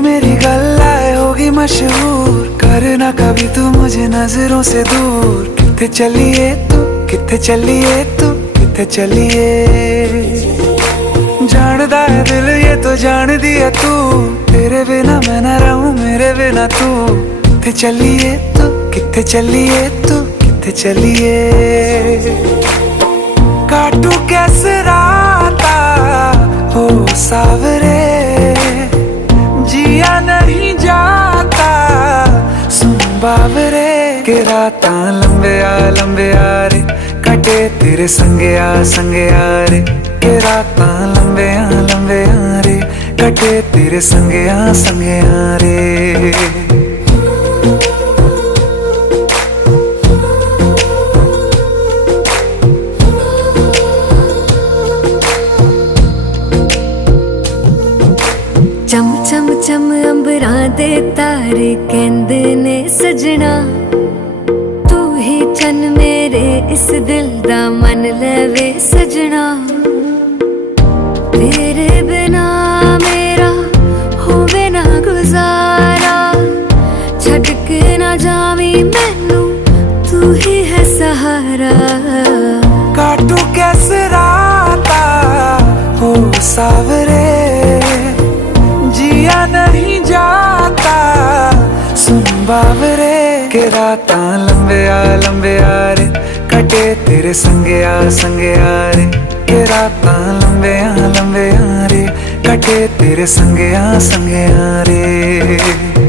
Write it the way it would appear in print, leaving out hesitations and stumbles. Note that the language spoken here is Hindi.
मेरी गल्लाए होगी मशहूर, करना कभी तू मुझे नजरों से दूर। किथे चलिए तू, किथे चलिए तू, किथे चलिए। जानदा है दिल ये तो जान दिया तू, तेरे बिना मैं ना रहूं मेरे बिना तू। किथे चलिए तू, किथे चलिए तू, किथे चलिए। काटू कैसे राता हो सावरे, जिया नहीं जाता सुन बाबरे। के राता लंबे आ रे, कटे तेरे संगे आ रे। के राता लंबे आ रे, कटे तेरे संगे आ रे। चम चम चम अंबरां दे तारे कहंदे ने सजना, तू ही चन मेरे इस दिल दा मन लवे सजना। तेरे बिना मेरा होवे ना गुजारा, छड़ के ना जावी मैनू तू ही है सहारा। काटू कैसे राता हो सावरे, जिया नहीं जाता सुन बाबरे। के राता लंबे आ रे, कटे तेरे संगे आ रे। के राता लंबे आ रे, कटे तेरे संगे आ रे।